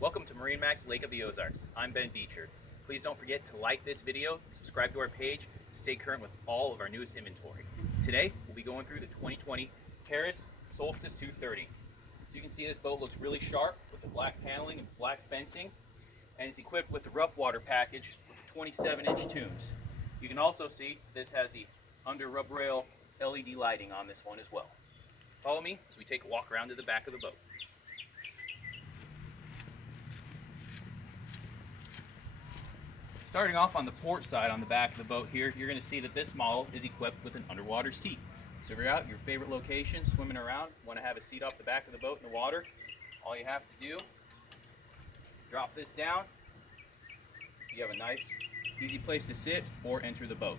Welcome to MarineMax Lake of the Ozarks. I'm Ben Beecher. Please don't forget to like this video, subscribe to our page, to stay current with all of our newest inventory. Today, we'll be going through the 2020 Harris Solstice 230. So you can see this boat looks really sharp with the black paneling and black fencing, and it's equipped with the rough water package with the 27-inch tunes. You can also see this has the under rub rail LED lighting on this one as well. Follow me as we take a walk around to the back of the boat. Starting off on the port side on the back of the boat here, you're going to see that this model is equipped with an underwater seat. So if you're out at your favorite location, swimming around, want to have a seat off the back of the boat in the water, all you have to do, drop this down. You have a nice, easy place to sit or enter the boat.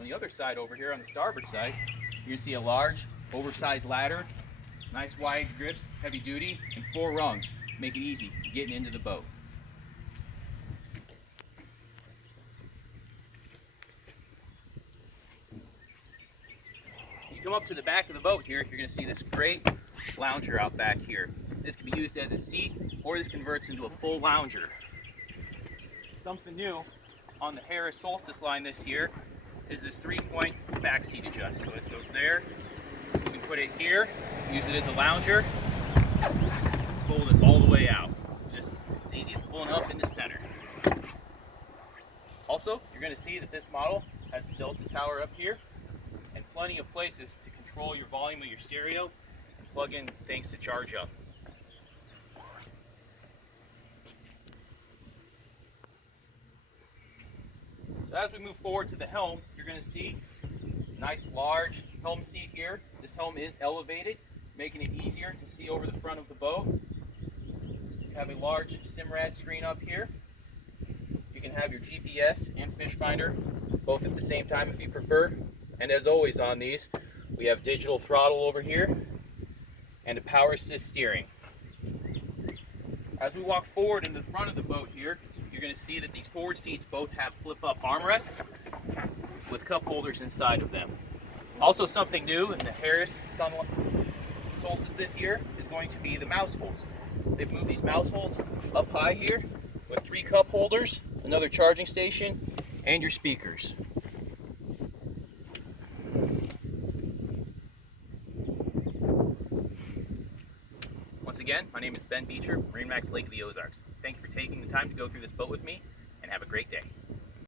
On the other side over here on the starboard side, you're going to see a large, oversized ladder, nice wide grips, heavy duty, and 4 rungs. Make it easy getting into the boat. Come up to the back of the boat here, you're going to see this great lounger out back here. This can be used as a seat, or this converts into a full lounger. Something new on the Harris Solstice line this year is this 3-point back seat adjust. So it goes there, you can put it here, use it as a lounger, fold it all the way out. Just as easy as pulling up in the center. Also, you're going to see that this model has the Delta tower up here, and plenty of places to control your volume of your stereo and plug in things to charge up. So as we move forward to the helm, you're going to see a nice large helm seat here. This helm is elevated, making it easier to see over the front of the boat. You have a large SIMRAD screen up here. You can have your GPS and fish finder both at the same time if you prefer. And as always on these, we have digital throttle over here and a power assist steering. As we walk forward in the front of the boat here, you're going to see that these forward seats both have flip-up armrests with cup holders inside of them. Also something new in the Harris Solstice this year is going to be the mouse holds. They've moved these mouse holds up high here with 3 cup holders, another charging station, and your speakers. Once again, my name is Ben Beecher, MarineMax Lake of the Ozarks. Thank you for taking the time to go through this boat with me, and have a great day.